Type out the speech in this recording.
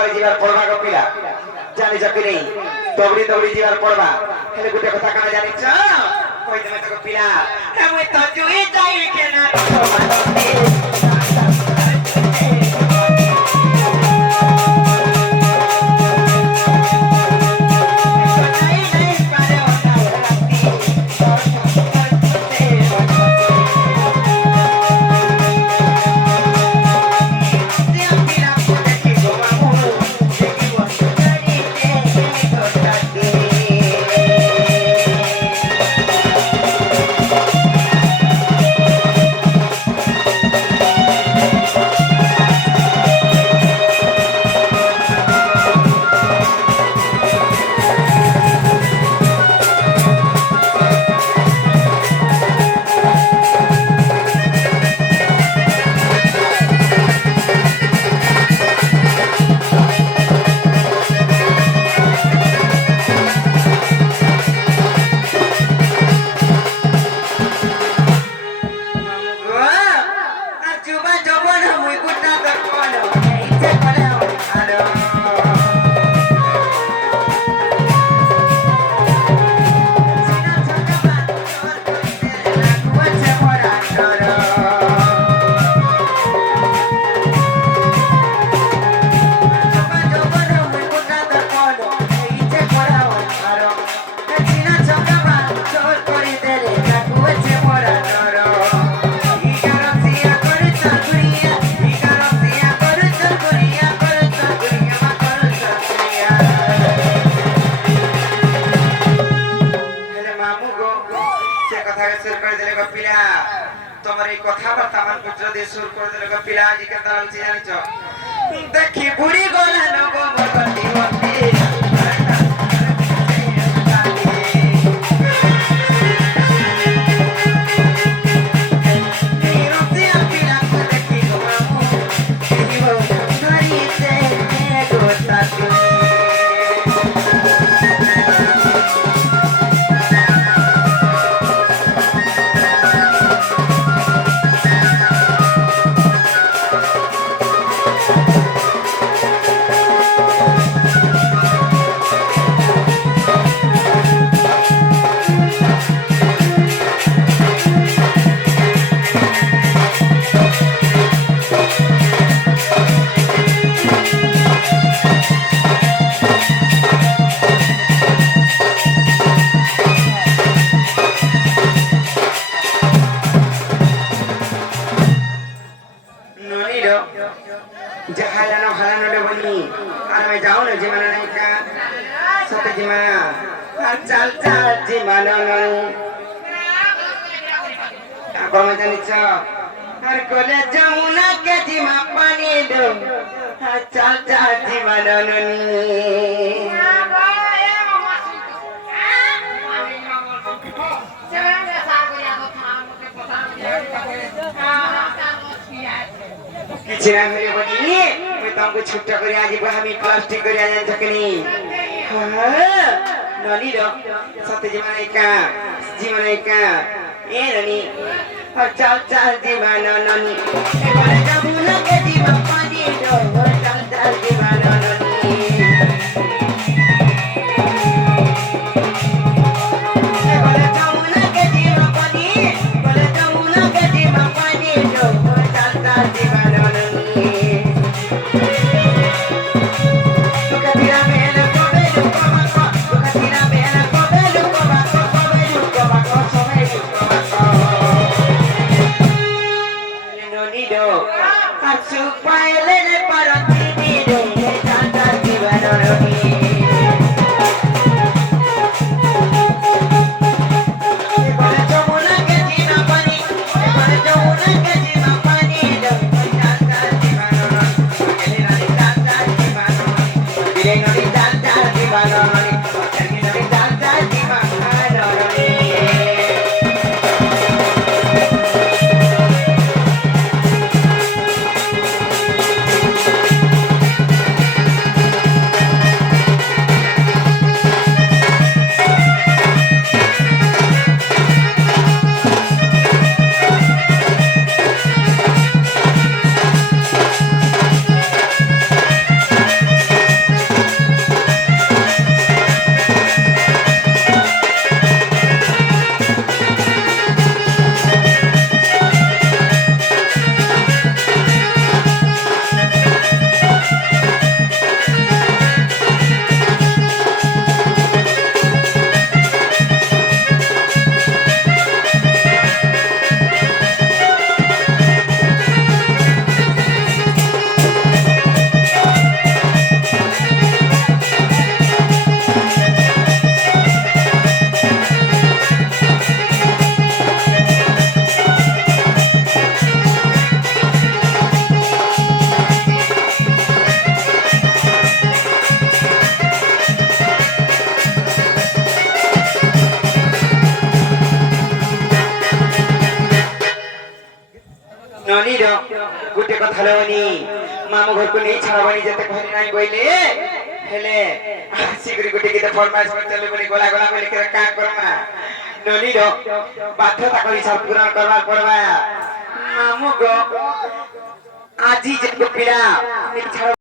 ରାସ୍ତାରେ ଯିବାର ପଡବା ଗୋ ପିଲା ଜାଣିଛ କି ନାହିଁ ଦୌଡ଼ି ଦୌଡ଼ି ଯିବାର ପଡବା ହେଲେ ଗୋଟେ କଥା କାଣା ଜାଣିଛ କହିଦେମେ ତାକୁ ପିଲା ମୁଁ ତ ଜୁଇ ଯାଇ କେନା तुम्हारे कथाबार्ता मान पुत्र दे सुर कर देले पिला आज के तरल छी जानि छ देखि बुढ़ी गोला न गो मोरती मोती चल चल जी मानो अब मैं जानी चा हर कोले जमुना के जी मा पानी दो चल चल जी मानो किसी ना मेरे बनी मैं तुमको छुट्टा करी आज हमें प्लास्टिक करी आज जकनी ननी रो सत्य जीवन का ए ननी और चल चल जीवन ननी ए बोले जमुना के जीवन पानी दो चल चल जीवन ननी ए बोले जमुना के जीवन पानी बोले जमुना के जीवन पानी दो चल चल जीवन ननी କଥା ହେବନି ମାମୁ ଘରକୁ ନେଇ ଛାଡ଼ବନି ଯେତେ କହିଲି ନାହିଁ କହିଲେ ହେଲେ ଆସିକରି ଗୋଟେ ଗୀତ ଫରମାଇଶ କରି ଚାଲୁ ବୋଲି ଗଲା ଗଲା ବୋଲି କାଁ କରମା ନନିର ବାଧ୍ୟତା କରି ସବୁ ପୂରଣ କରବାର ପଡବା ମାମୁ ଗो ଆଜି ଯେ ପିଲା